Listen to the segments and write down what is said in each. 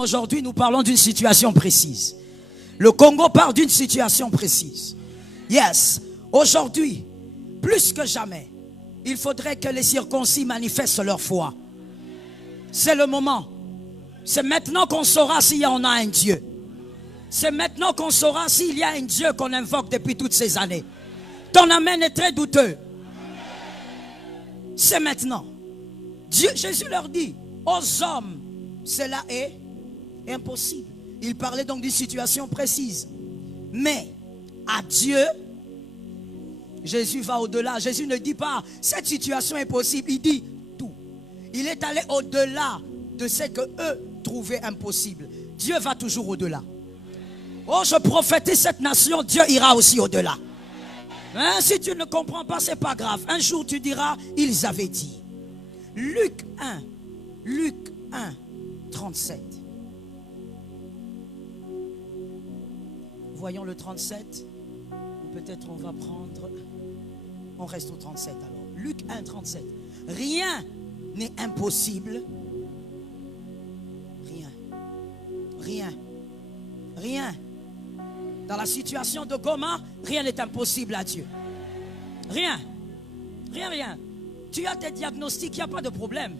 aujourd'hui, nous parlons d'une situation précise. Le Congo parle d'une situation précise. Yes. Aujourd'hui, plus que jamais, il faudrait que les circoncis manifestent leur foi. C'est le moment. C'est maintenant qu'on saura s'il y en a un Dieu. C'est maintenant qu'on saura s'il y a un Dieu qu'on invoque depuis toutes ces années. Ton amen est très douteux. C'est maintenant. Dieu, Jésus leur dit, aux hommes, cela est impossible. Il parlait donc d'une situation précise. Mais à Dieu, Jésus va au-delà. Jésus ne dit pas, cette situation est possible. Il dit tout. Il est allé au-delà de ce que eux trouvaient impossible. Dieu va toujours au-delà. Oh, je prophétise cette nation, Dieu ira aussi au-delà. Hein, si tu ne comprends pas, c'est pas grave. Un jour tu diras, ils avaient dit. Luc 1, 37. Voyons le 37. Peut-être on va prendre... On reste au 37 alors. Luc 1, 37. Rien n'est impossible. Rien. Dans la situation de Goma, rien n'est impossible à Dieu. Rien. Tu as tes diagnostics, il n'y a pas de problème.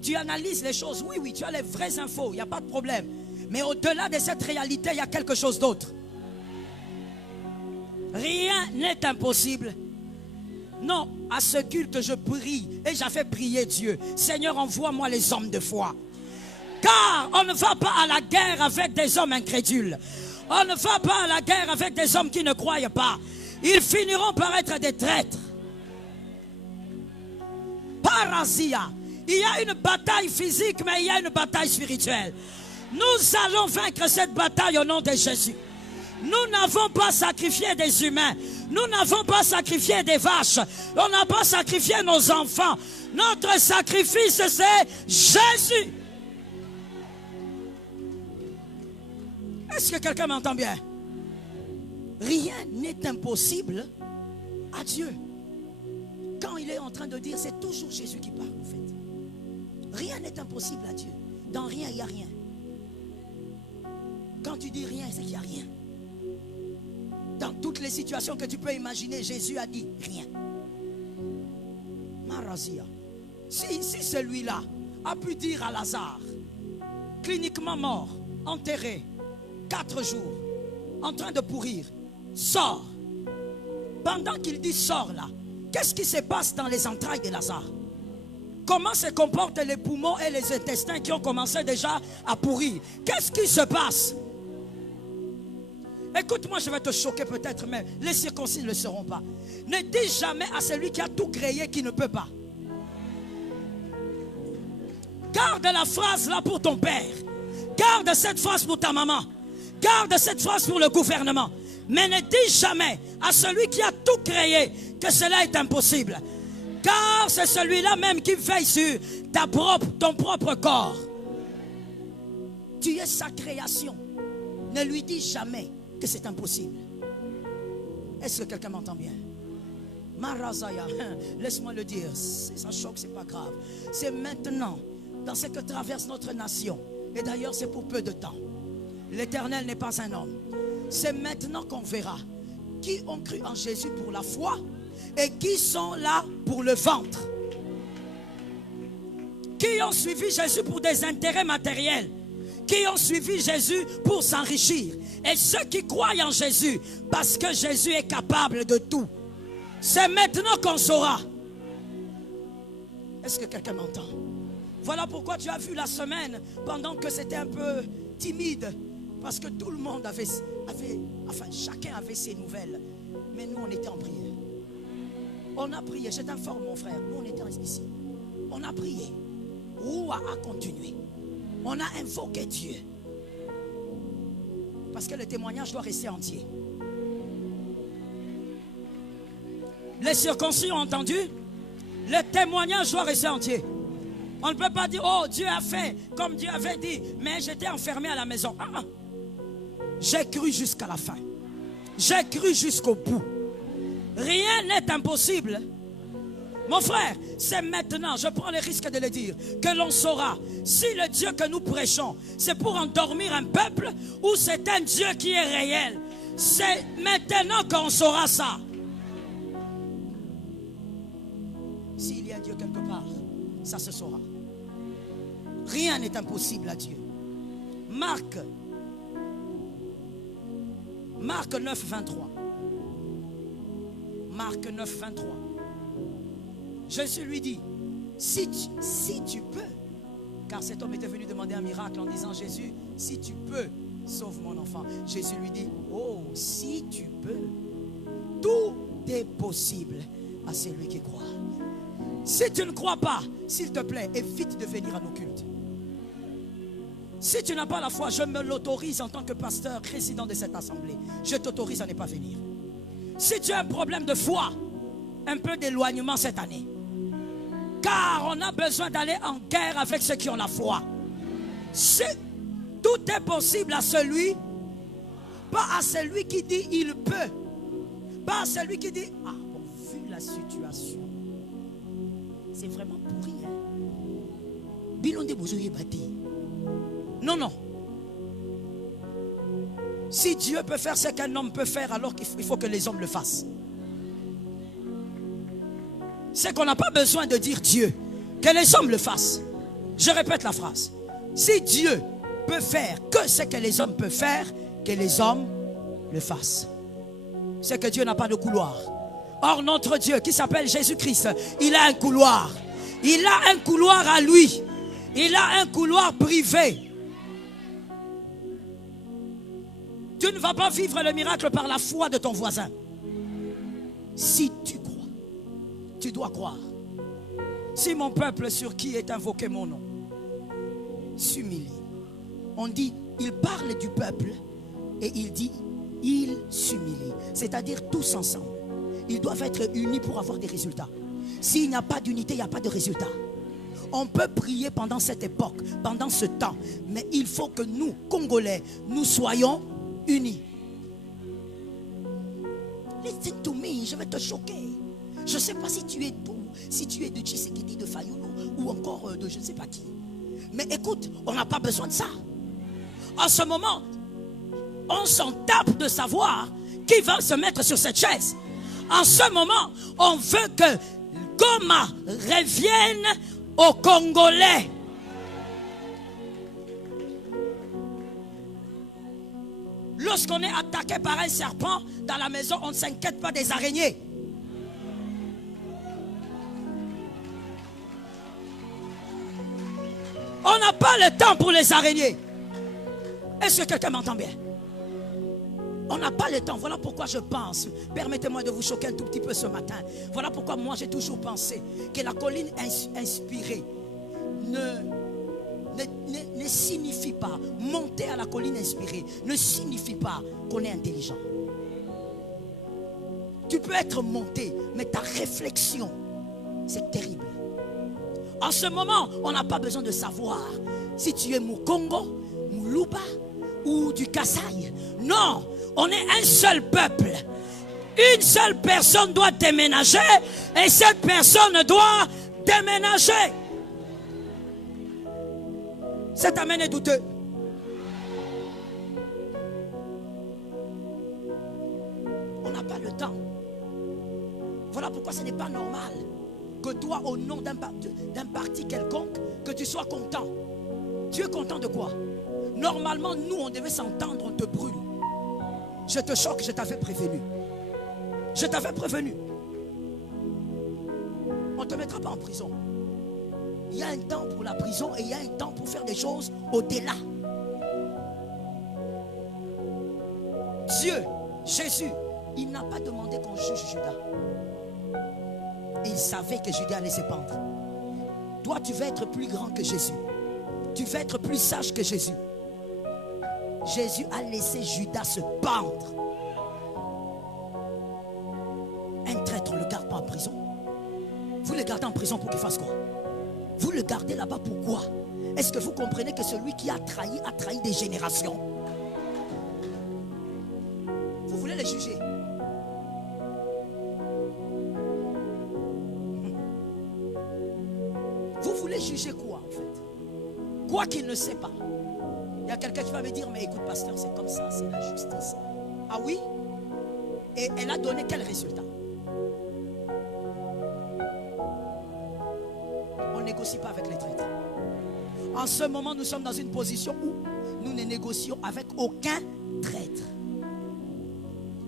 Tu analyses les choses, oui, tu as les vraies infos, il n'y a pas de problème. Mais au-delà de cette réalité, il y a quelque chose d'autre. Rien n'est impossible. Non, à ce culte, je prie et j'ai fait prier Dieu. Seigneur, envoie-moi les hommes de foi. Car on ne va pas à la guerre avec des hommes incrédules. On ne va pas à la guerre avec des hommes qui ne croient pas. Ils finiront par être des traîtres. Parasia. Il y a une bataille physique, mais il y a une bataille spirituelle. Nous allons vaincre cette bataille au nom de Jésus. Nous n'avons pas sacrifié des humains. Nous n'avons pas sacrifié des vaches. On n'a pas sacrifié nos enfants. Notre sacrifice, c'est Jésus. Est-ce que quelqu'un m'entend bien? Rien n'est impossible à Dieu. Quand il est en train de dire, c'est toujours Jésus qui parle en fait. Rien n'est impossible à Dieu. Dans rien, il n'y a rien. Quand tu dis rien, c'est qu'il n'y a rien. Dans toutes les situations que tu peux imaginer, Jésus a dit rien. Marazia. Si celui-là a pu dire à Lazare, cliniquement mort, enterré, 4 jours, en train de pourrir, sors. Pendant qu'il dit sors là, qu'est-ce qui se passe dans les entrailles de Lazare? Comment se comportent les poumons et les intestins qui ont commencé déjà à pourrir? Qu'est-ce qui se passe? Écoute-moi, je vais te choquer peut-être, mais les circoncis ne le seront pas. Ne dis jamais à celui qui a tout créé qu'il ne peut pas. Garde la phrase là pour ton père. Garde cette phrase pour ta maman. Garde cette phrase pour le gouvernement. Mais ne dis jamais à celui qui a tout créé que cela est impossible. Car c'est celui-là même qui veille sur ton propre corps. Tu es sa création. Ne lui dis jamais que c'est impossible. Est-ce que quelqu'un m'entend bien? Marazaya, laisse-moi le dire. Ça choque, c'est pas grave. C'est maintenant, dans ce que traverse notre nation. Et d'ailleurs, c'est pour peu de temps. L'Éternel n'est pas un homme. C'est maintenant qu'on verra qui ont cru en Jésus pour la foi et qui sont là pour le ventre. Qui ont suivi Jésus pour des intérêts matériels. Qui ont suivi Jésus pour s'enrichir. Et ceux qui croient en Jésus parce que Jésus est capable de tout. C'est maintenant qu'on saura. Est-ce que quelqu'un m'entend? Voilà pourquoi tu as vu la semaine, pendant que c'était un peu timide, parce que tout le monde chacun avait ses nouvelles. Mais nous, on était en prière. On a prié, je t'informe mon frère, nous on était ici. On a prié. Roua a continué. On a invoqué Dieu. Parce que le témoignage doit rester entier. Les circoncis ont entendu. Le témoignage doit rester entier. On ne peut pas dire, oh Dieu a fait comme Dieu avait dit, mais j'étais enfermé à la maison. J'ai cru jusqu'à la fin. J'ai cru jusqu'au bout. Rien n'est impossible. Mon frère, c'est maintenant, je prends le risque de le dire, que l'on saura si le Dieu que nous prêchons, c'est pour endormir un peuple ou c'est un Dieu qui est réel. C'est maintenant qu'on saura ça. S'il y a un Dieu quelque part, ça se saura. Rien n'est impossible à Dieu. Marc 9, 23. Marc 9, 23. Jésus lui dit, si tu peux, car cet homme était venu demander un miracle en disant, Jésus, si tu peux, sauve mon enfant. Jésus lui dit, oh, si tu peux, tout est possible à celui qui croit. Si tu ne crois pas, s'il te plaît, évite de venir à nos cultes. Si tu n'as pas la foi, je me l'autorise en tant que pasteur résident de cette assemblée. Je t'autorise à ne pas venir. Si tu as un problème de foi, un peu d'éloignement cette année. Car on a besoin d'aller en guerre avec ceux qui ont la foi. Tout est possible à celui, pas à celui qui dit il peut. Pas à celui qui dit, ah bon, vu la situation, c'est vraiment pourri. Non, non. Si Dieu peut faire ce qu'un homme peut faire, alors qu'il faut que les hommes le fassent. C'est qu'on n'a pas besoin de dire Dieu, que les hommes le fassent. Je répète la phrase. Si Dieu peut faire que ce que les hommes peuvent faire, que les hommes le fassent. C'est que Dieu n'a pas de couloir. Or notre Dieu qui s'appelle Jésus-Christ, il a un couloir. Il a un couloir à lui. Il a un couloir privé. Tu ne vas pas vivre le miracle par la foi de ton voisin. Si tu crois, tu dois croire. Si mon peuple sur qui est invoqué mon nom s'humilie. On dit, il parle du peuple et il dit, il s'humilie. C'est-à-dire tous ensemble. Ils doivent être unis pour avoir des résultats. S'il n'y a pas d'unité, il n'y a pas de résultat. On peut prier pendant cette époque, pendant ce temps. Mais il faut que nous, Congolais, nous soyons unis. Listen to me, je vais te choquer. Je ne sais pas si tu es d'où, si tu es de Tshisekedi, de Fayulu ou encore de je ne sais pas qui. Mais écoute, on n'a pas besoin de ça. En ce moment, on s'en tape de savoir qui va se mettre sur cette chaise. En ce moment, on veut que Goma revienne aux Congolais. Lorsqu'on est attaqué par un serpent dans la maison, on ne s'inquiète pas des araignées. On n'a pas le temps pour les araignées. Est-ce que quelqu'un m'entend bien? On n'a pas le temps. Voilà pourquoi je pense. Permettez-moi de vous choquer un tout petit peu ce matin. Voilà pourquoi moi j'ai toujours pensé que la colline inspirée ne signifie pas, monter à la colline inspirée ne signifie pas qu'on est intelligent. Tu peux être monté, mais ta réflexion, c'est terrible. En ce moment, on n'a pas besoin de savoir si tu es Mukongo, Muluba ou du Kasaï. Non, on est un seul peuple. Une seule personne doit déménager et cette personne doit déménager. Cet amen est douteux. On n'a pas le temps. Voilà pourquoi ce n'est pas normal que toi, au nom d'un parti quelconque, que tu sois content. Tu es content de quoi? Normalement, nous, on devait s'entendre, on te brûle. Je te choque, je t'avais prévenu. Je t'avais prévenu. On ne te mettra pas en prison. Il y a un temps pour la prison et il y a un temps pour faire des choses au-delà. Dieu, Jésus, il n'a pas demandé qu'on juge Judas. Il savait que Judas allait se pendre. Toi, tu veux être plus grand que Jésus. Tu veux être plus sage que Jésus. Jésus a laissé Judas se pendre. Un traître, on ne le garde pas en prison. Vous le gardez en prison pour qu'il fasse quoi? Vous le gardez là-bas pourquoi? Est-ce que vous comprenez que celui qui a trahi des générations? Vous voulez le juger? juger quoi en fait? Quoi qu'il ne sait pas. Il y a quelqu'un qui va me dire, mais écoute pasteur, c'est comme ça, c'est la justice. Ah oui? Et elle a donné quel résultat? On ne négocie pas avec les traîtres. En ce moment, nous sommes dans une position où nous ne négocions avec aucun traître.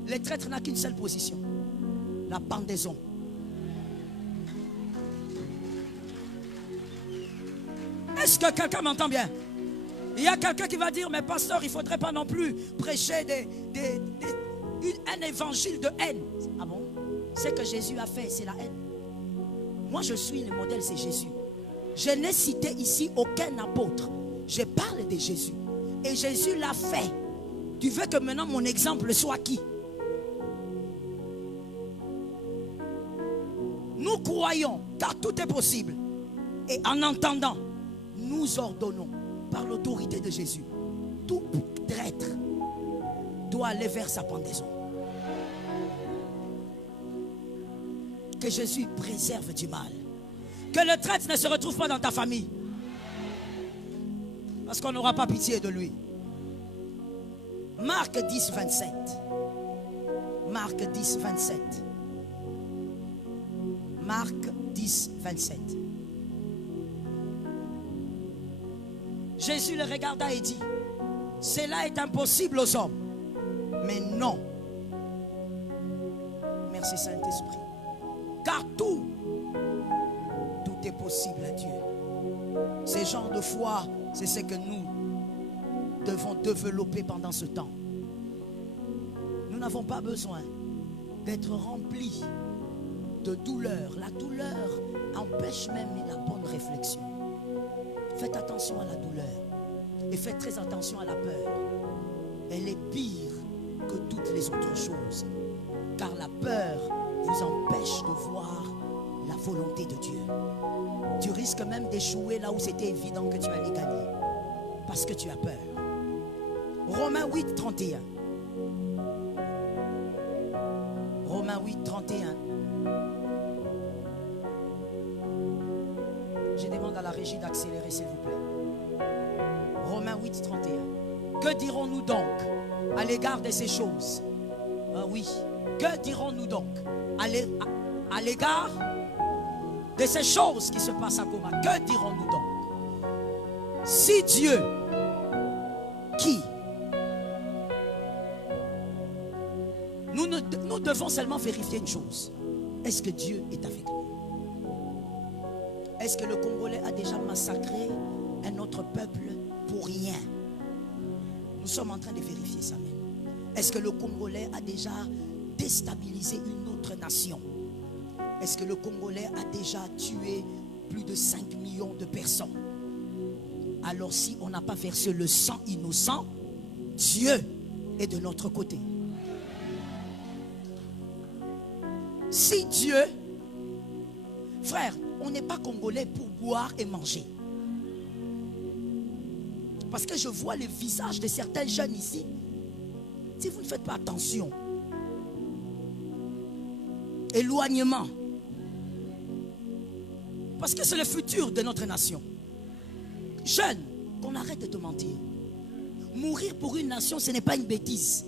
Les traîtres n'ont qu'une seule position, la pendaison. Est-ce que quelqu'un m'entend bien? Il y a quelqu'un qui va dire, mais pasteur, il ne faudrait pas non plus prêcher un évangile de haine. Ah bon? Ce que Jésus a fait, c'est la haine. Moi, je suis le modèle, c'est Jésus. Je n'ai cité ici aucun apôtre. Je parle de Jésus. Et Jésus l'a fait. Tu veux que maintenant mon exemple soit qui? Nous croyons, car tout est possible. Et en entendant, nous ordonnons par l'autorité de Jésus, tout traître doit aller vers sa pendaison. Que Jésus préserve du mal. Que le traître ne se retrouve pas dans ta famille. Parce qu'on n'aura pas pitié de lui. Marc 10, 27. Marc 10, 27. Marc 10, 27. Jésus le regarda et dit, cela est impossible aux hommes. Mais non. Merci Saint-Esprit. Car tout est possible à Dieu. Ce genre de foi, c'est ce que nous devons développer pendant ce temps. Nous n'avons pas besoin d'être remplis de douleur. La douleur empêche même la bonne réflexion. Faites attention à la douleur et faites très attention à la peur. Elle est pire que toutes les autres choses, car la peur vous empêche de voir la volonté de Dieu. Tu risques même d'échouer là où c'était évident que tu allais gagner, parce que tu as peur. Romains 8, 31. Romains 8, 31. Je demande à la régie d'accélérer, s'il vous plaît. Romains 8, 31. Que dirons-nous donc à l'égard de ces choses? Oui. Que dirons-nous donc à l'égard de ces choses qui se passent à Goma? Que dirons-nous donc? Si Dieu, qui? Nous devons seulement vérifier une chose. Est-ce que Dieu est avec nous? Est-ce que le Congolais a déjà massacré un autre peuple pour rien? Nous sommes en train de vérifier ça même. Est-ce que le Congolais a déjà déstabilisé une autre nation? Est-ce que le Congolais a déjà tué plus de 5 millions de personnes? Alors si on n'a pas versé le sang innocent, Dieu est de notre côté. Si Dieu, frère, on n'est pas Congolais pour boire et manger. Parce que je vois le visage de certains jeunes ici. Si vous ne faites pas attention, éloignement. Parce que c'est le futur de notre nation. Jeunes, qu'on arrête de te mentir. Mourir pour une nation, ce n'est pas une bêtise.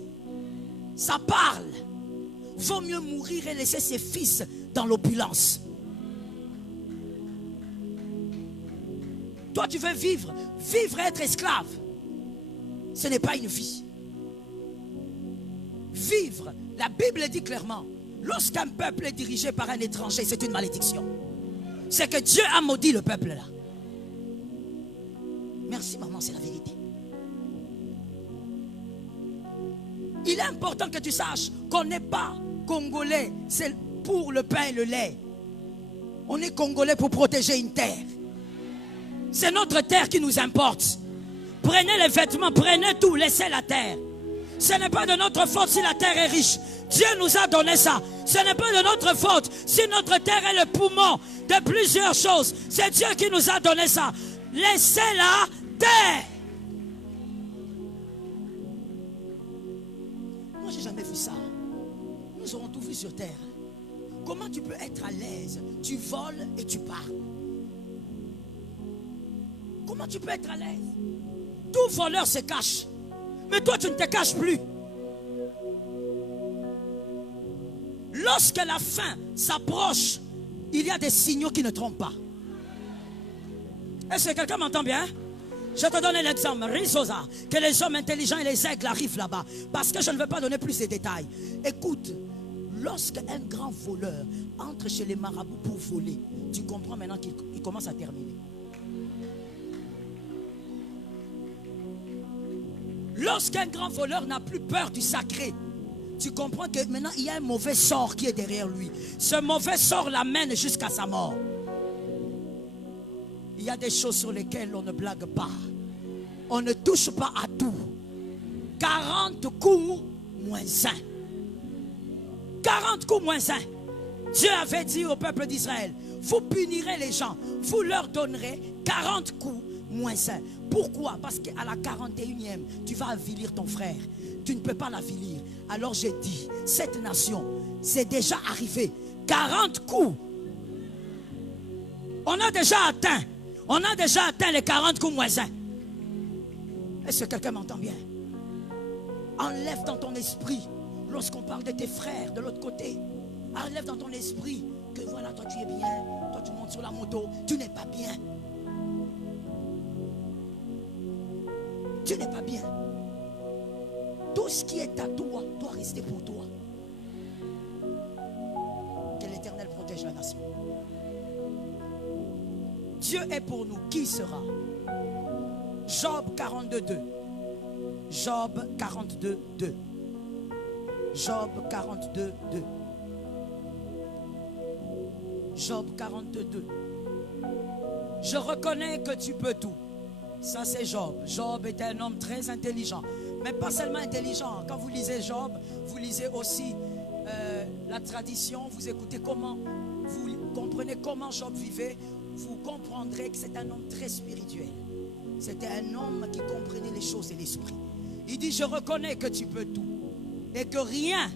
Ça parle. Vaut mieux mourir et laisser ses fils dans l'opulence. Toi, tu veux vivre. Vivre et être esclave, ce n'est pas une vie. Vivre, la Bible dit clairement, lorsqu'un peuple est dirigé par un étranger, c'est une malédiction. C'est que Dieu a maudit le peuple là. Merci maman, c'est la vérité. Il est important que tu saches qu'on n'est pas Congolais, c'est pour le pain et le lait. On est Congolais pour protéger une terre. C'est notre terre qui nous importe. Prenez les vêtements, prenez tout, laissez la terre. Ce n'est pas de notre faute si la terre est riche. Dieu nous a donné ça. Ce n'est pas de notre faute si notre terre est le poumon de plusieurs choses. C'est Dieu qui nous a donné ça. Laissez la terre. Moi, j'ai jamais vu ça. Nous aurons tout vu sur terre. Comment tu peux être à l'aise? Tu voles et tu pars. Comment tu peux être à l'aise? Tout voleur se cache. Mais toi, tu ne te caches plus. Lorsque la fin s'approche, il y a des signaux qui ne trompent pas. Est-ce que quelqu'un m'entend bien? Je te donne l'exemple, Rizosa, que les hommes intelligents et les aigles arrivent là-bas. Parce que je ne veux pas donner plus de détails. Écoute, lorsque un grand voleur entre chez les marabouts pour voler, tu comprends maintenant qu'il commence à terminer. Lorsqu'un grand voleur n'a plus peur du sacré, tu comprends que maintenant il y a un mauvais sort qui est derrière lui. Ce mauvais sort l'amène jusqu'à sa mort. Il y a des choses sur lesquelles on ne blague pas. On ne touche pas à tout. 40 coups moins 1. 40 coups moins 1. Dieu avait dit au peuple d'Israël, vous punirez les gens, vous leur donnerez 40 coups moins 1. Pourquoi? Parce qu'à la 41e, tu vas avilir ton frère. Tu ne peux pas l'avilir. Alors j'ai dit, cette nation, c'est déjà arrivé. 40 coups. On a déjà atteint les 40 coups moins 1. Est-ce que quelqu'un m'entend bien? Enlève dans ton esprit, lorsqu'on parle de tes frères de l'autre côté, enlève dans ton esprit que voilà, toi tu es bien, toi tu montes sur la moto, tu n'es pas bien. Tu n'es pas bien. Tout ce qui est à toi doit rester pour toi. Que l'Éternel protège la nation. Dieu est pour nous. Qui sera? Job 42:2. Job 42:2. Job 42:2. Job 42:2. Je reconnais que tu peux tout. Ça c'est Job. Job était un homme très intelligent. Mais pas seulement intelligent. Quand vous lisez Job, vous lisez aussi la tradition. Vous écoutez comment, vous comprenez comment Job vivait. Vous comprendrez que c'est un homme très spirituel. C'était un homme qui comprenait les choses et l'esprit. Il dit, je reconnais que tu peux tout. Et que rien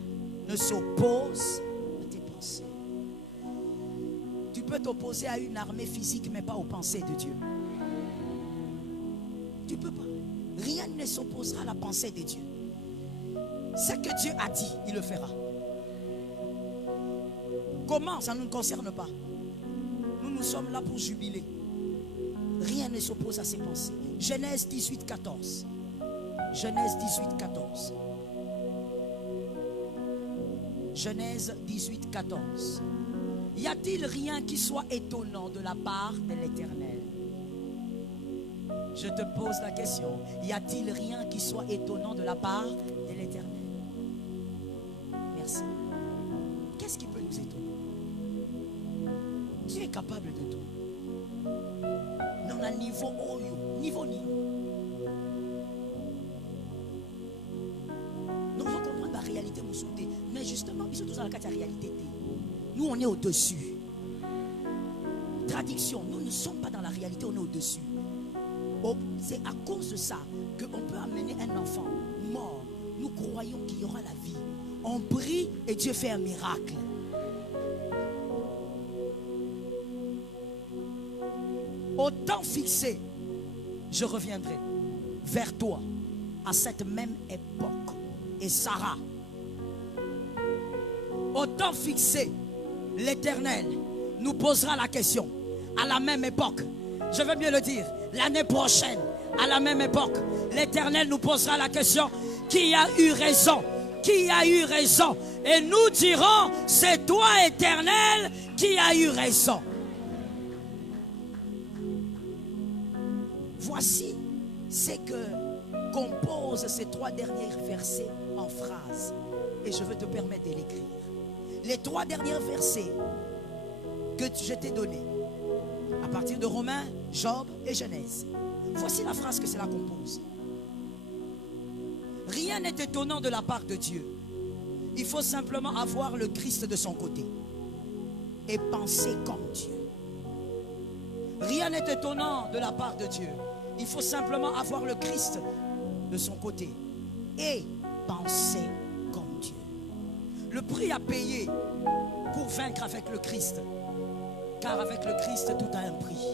ne s'oppose à tes pensées. Tu peux t'opposer à une armée physique, mais pas aux pensées de Dieu. Tu ne peux pas. Rien ne s'opposera à la pensée de Dieu. Ce que Dieu a dit, il le fera. Comment? Ça ne nous concerne pas. Nous sommes là pour jubiler. Rien ne s'oppose à ses pensées. Genèse 18:14. Genèse 18:14. Genèse 18:14. Y a-t-il rien qui soit étonnant de la part de l'Éternel? Je te pose la question. Y a-t-il rien qui soit étonnant de la part de l'Éternel? Merci. Qu'est-ce qui peut nous étonner? Dieu est capable de tout. Non, à niveau niveau. Nous devons comprendre la réalité, mais justement, ils sont tous dans la réalité. Nous, on est au-dessus. Traduction, nous ne sommes pas dans la réalité, on est au-dessus. Oh, c'est à cause de ça qu'on peut amener un enfant mort. Nous croyons qu'il y aura la vie. On prie et Dieu fait un miracle. Au temps fixé, je reviendrai vers toi à cette même époque. Et Sarah, au temps fixé, l'Éternel nous posera la question à la même époque. Je veux mieux le dire, l'année prochaine, à la même époque, l'Éternel nous posera la question: qui a eu raison? Qui a eu raison? Et nous dirons: c'est toi, Éternel, qui a eu raison. Voici ce que composent ces 3 derniers versets en phrases. Et je veux te permettre de l'écrire. Les 3 derniers versets que je t'ai donnés, à partir de Romains, Job et Genèse. Voici la phrase que cela compose. Rien n'est étonnant de la part de Dieu. Il faut simplement avoir le Christ de son côté et penser comme Dieu. Rien n'est étonnant de la part de Dieu. Il faut simplement avoir le Christ de son côté et penser comme Dieu. Le prix à payer pour vaincre avec le Christ, car avec le Christ tout a un prix.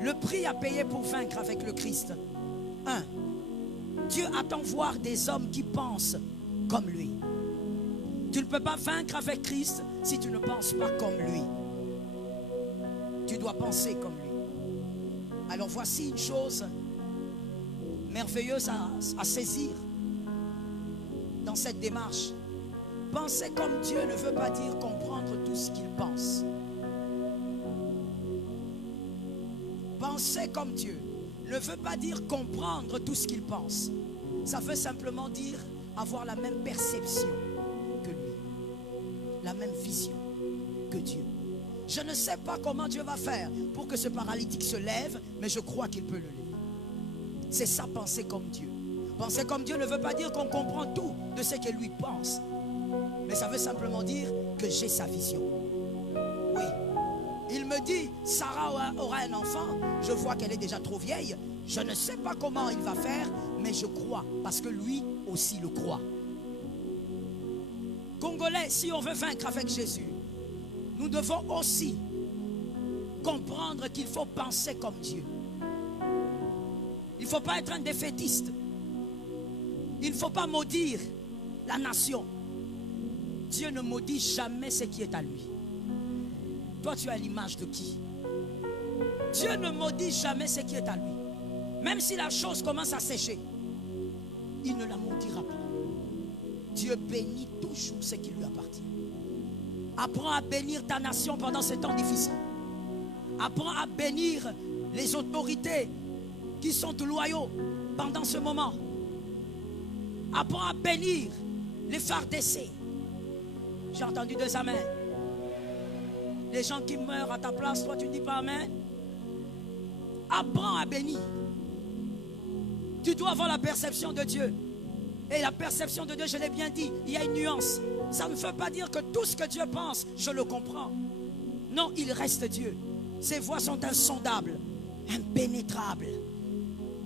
Le prix à payer pour vaincre avec le Christ. 1. Dieu attend voir des hommes qui pensent comme lui. Tu ne peux pas vaincre avec Christ si tu ne penses pas comme lui. Tu dois penser comme lui. Alors voici une chose merveilleuse à saisir dans cette démarche. Penser comme Dieu ne veut pas dire comprendre tout ce qu'il pense. Penser comme Dieu ne veut pas dire comprendre tout ce qu'il pense. Ça veut simplement dire avoir la même perception que lui, la même vision que Dieu. Je ne sais pas comment Dieu va faire pour que ce paralytique se lève, mais je crois qu'il peut le lever. C'est ça, penser comme Dieu. Penser comme Dieu ne veut pas dire qu'on comprend tout de ce que lui pense, mais ça veut simplement dire que j'ai sa vision. Oui. Il me dit, Sarah aura un enfant, je vois qu'elle est déjà trop vieille, je ne sais pas comment il va faire, mais je crois, parce que lui aussi le croit. Congolais, si on veut vaincre avec Jésus, nous devons aussi comprendre qu'il faut penser comme Dieu. Il ne faut pas être un défaitiste. Il ne faut pas maudire la nation. Dieu ne maudit jamais ce qui est à lui. Toi, tu as l'image de qui? Dieu ne maudit jamais ce qui est à lui. Même si la chose commence à sécher, il ne la maudira pas. Dieu bénit toujours ce qui lui appartient. Apprends à bénir ta nation pendant ces temps difficiles. Apprends à bénir les autorités qui sont loyaux pendant ce moment. Apprends à bénir les FARDC. J'ai entendu 2 amens. Les gens qui meurent à ta place, toi tu ne dis pas amen. Apprends à bénir. Tu dois avoir la perception de Dieu. Et la perception de Dieu, je l'ai bien dit, il y a une nuance. Ça ne veut pas dire que tout ce que Dieu pense, je le comprends. Non, il reste Dieu. Ses voies sont insondables, impénétrables.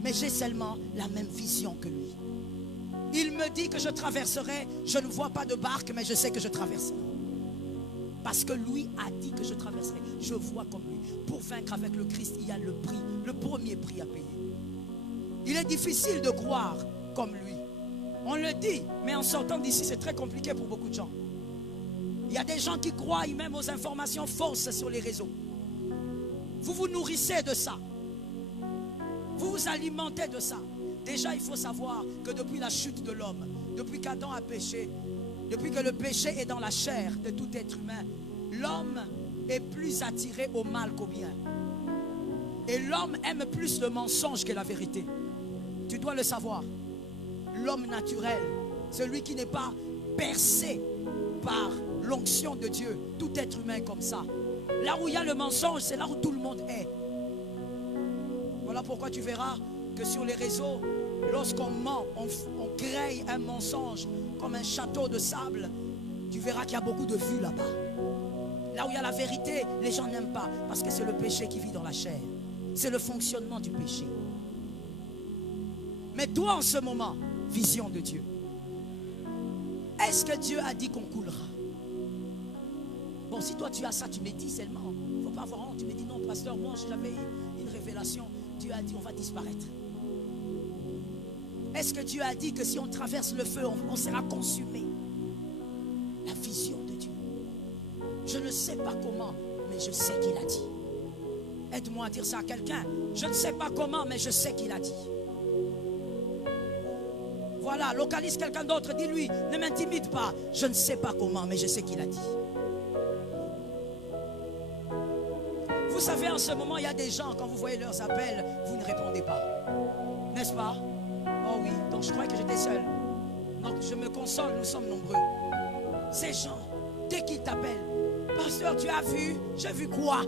Mais j'ai seulement la même vision que lui. Il me dit que je traverserai, je ne vois pas de barque, mais je sais que je traverserai. Parce que lui a dit que je traverserai. Je vois comme lui. Pour vaincre avec le Christ, il y a le prix, le premier prix à payer. Il est difficile de croire comme lui. On le dit, mais en sortant d'ici, c'est très compliqué pour beaucoup de gens. Il y a des gens qui croient même aux informations fausses sur les réseaux. Vous vous nourrissez de ça. Vous vous alimentez de ça. Déjà, il faut savoir que depuis la chute de l'homme, depuis qu'Adam a péché, depuis que le péché est dans la chair de tout être humain, l'homme est plus attiré au mal qu'au bien. Et l'homme aime plus le mensonge que la vérité. Tu dois le savoir. L'homme naturel, celui qui n'est pas percé par l'onction de Dieu, tout être humain comme ça. Là où il y a le mensonge, c'est là où tout le monde est. Voilà pourquoi tu verras que sur les réseaux, lorsqu'on ment, on crée un mensonge comme un château de sable, tu verras qu'il y a beaucoup de vues là-bas. Là où il y a la vérité, les gens n'aiment pas, parce que c'est le péché qui vit dans la chair. C'est le fonctionnement du péché. Mais toi en ce moment, vision de Dieu. Est-ce que Dieu a dit qu'on coulera? Bon, si toi tu as ça, tu me dis seulement. Il ne faut pas avoir honte. Tu me dis non, pasteur, moi j'avais une révélation. Dieu a dit on va disparaître. Est-ce que Dieu a dit que si on traverse le feu, on sera consumé? La vision de Dieu. Je ne sais pas comment, mais je sais qu'il a dit. Aide-moi à dire ça à quelqu'un. Je ne sais pas comment, mais je sais qu'il a dit. Voilà, localise quelqu'un d'autre, dis-lui, ne m'intimide pas. Je ne sais pas comment, mais je sais qu'il a dit. Vous savez, en ce moment, il y a des gens, quand vous voyez leurs appels, vous ne répondez pas. N'est-ce pas? Oh oui, donc je croyais que j'étais seul. Donc je me console, nous sommes nombreux. Ces gens, dès qu'ils t'appellent, pasteur, tu as vu? J'ai vu quoi?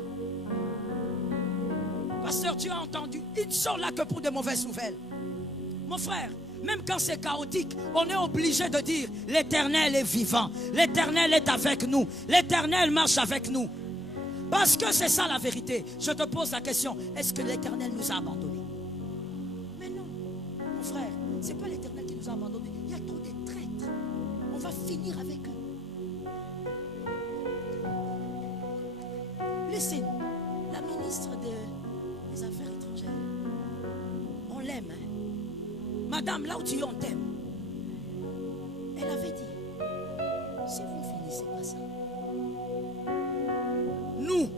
Pasteur, tu as entendu? Ils ne sont là que pour de mauvaises nouvelles. Mon frère, même quand c'est chaotique, on est obligé de dire l'Éternel est vivant, l'Éternel est avec nous, l'Éternel marche avec nous. Parce que c'est ça la vérité. Je te pose la question, est-ce que l'Éternel nous a abandonnés? Mais non, mon frère, ce n'est pas l'Éternel qui nous a abandonnés. Il y a trop de traîtres. On va finir avec eux. Laissez-nous, la ministre des Affaires madame, là où tu es, on t'aime. Elle avait dit, si vous ne finissez pas ça, nous,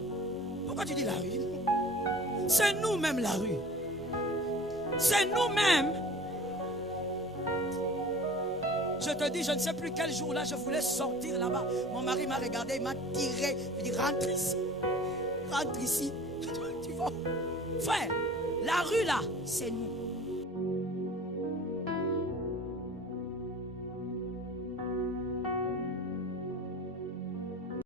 pourquoi tu dis la rue? C'est nous-mêmes la rue. C'est nous-mêmes. Je te dis, je ne sais plus quel jour là, je voulais sortir là-bas. Mon mari m'a regardé, il m'a tiré. Il dit, rentre ici. Rentre ici. Tu vois? Frère, la rue là, c'est nous.